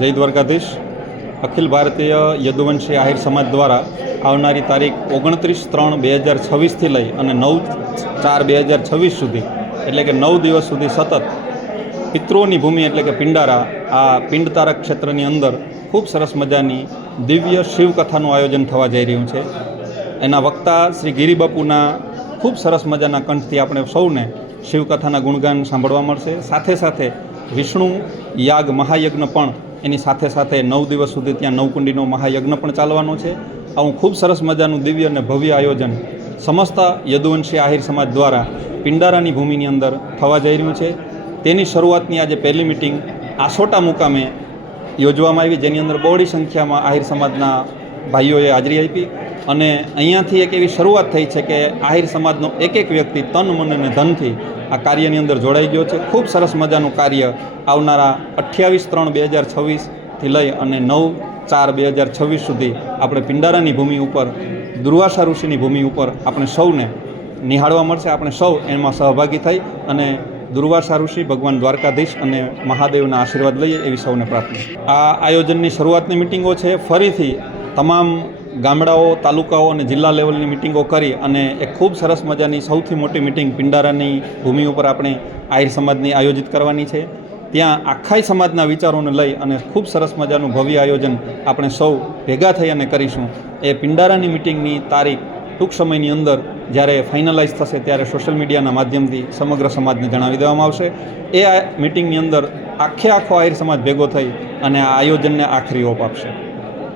જય દ્વારકાધીશ. અખિલ ભારતીય યદુવંશી આહિર સમાજ દ્વારા આવનારી તારીખ 29/3/2026થી લઈ અને 9/4/2026 સુધી એટલે કે 9 દિવસ સુધી સતત પિતૃઓની ભૂમિ એટલે કે પિંડારા આ પિંડતારક ક્ષેત્રની અંદર ખૂબ સરસ મજાની દિવ્ય શિવકથાનું આયોજન થવા જઈ રહ્યું છે. એના વક્તા શ્રી ગિરિબાપુના ખૂબ સરસ મજાના કંઠથી આપણે સૌને શિવકથાના ગુણગાન સાંભળવા મળશે. સાથે સાથે વિષ્ણુ યાગ મહાયજ્ઞ પણ એની સાથે સાથે 9 દિવસ સુધી ત્યાં નવકુંડીનો મહાયજ્ઞ પણ ચાલવાનો છે. આવું ખૂબ સરસ મજાનું દિવ્ય અને ભવ્ય આયોજન સમસ્ત યદુવંશી આહિર સમાજ દ્વારા પિંડારાની ભૂમિની અંદર થવા જઈ રહ્યું છે. તેની શરૂઆતની આજે પહેલી મિટિંગ આસોટા મુકામે યોજવામાં આવી, જેની અંદર બહોળી સંખ્યામાં આહિર સમાજના ભાઈઓએ હાજરી આપી અને અહીંયાથી એક એવી શરૂઆત થઈ છે કે આહિર સમાજનો એક એક વ્યક્તિ તન મન અને ધનથી આ કાર્યની અંદર જોડાઈ ગયો છે. ખૂબ સરસ મજાનું કાર્ય આવનારા 28/3/2026થી લઈ અને 9/4/2026 સુધી આપણે પિંડારાની ભૂમિ ઉપર દુર્વાસા ઋષિની ભૂમિ ઉપર આપણે સૌને નિહાળવા મળશે. આપણે સૌ એમાં સહભાગી થઈ અને દુર્વાસા ઋષિ ભગવાન દ્વારકાધીશ અને મહાદેવના આશીર્વાદ લઈએ એવી સૌને પ્રાર્થના. આ આયોજનની શરૂઆતની મિટિંગો છે. ફરીથી તમામ ગામડાઓ, તાલુકાઓ અને જિલ્લા લેવલની મિટિંગો કરી અને એક ખૂબ સરસ મજાની સૌથી મોટી મિટિંગ પિંડારાની ભૂમિ ઉપર આપણે આહિર સમાજની આયોજિત કરવાની છે. ત્યાં આખાય સમાજના વિચારોને લઈ અને ખૂબ સરસ મજાનું ભવ્ય આયોજન આપણે સૌ ભેગા થઈ અને કરીશું. એ પિંડારાની મિટિંગની તારીખ ટૂંક સમયની અંદર જ્યારે ફાઇનલાઇઝ થશે ત્યારે સોશિયલ મીડિયાના માધ્યમથી સમગ્ર સમાજને જણાવી દેવામાં આવશે. એ મિટિંગની અંદર આખો આહિર સમાજ ભેગો થઈ અને આ આયોજનને આખરી ઓપ આપશે.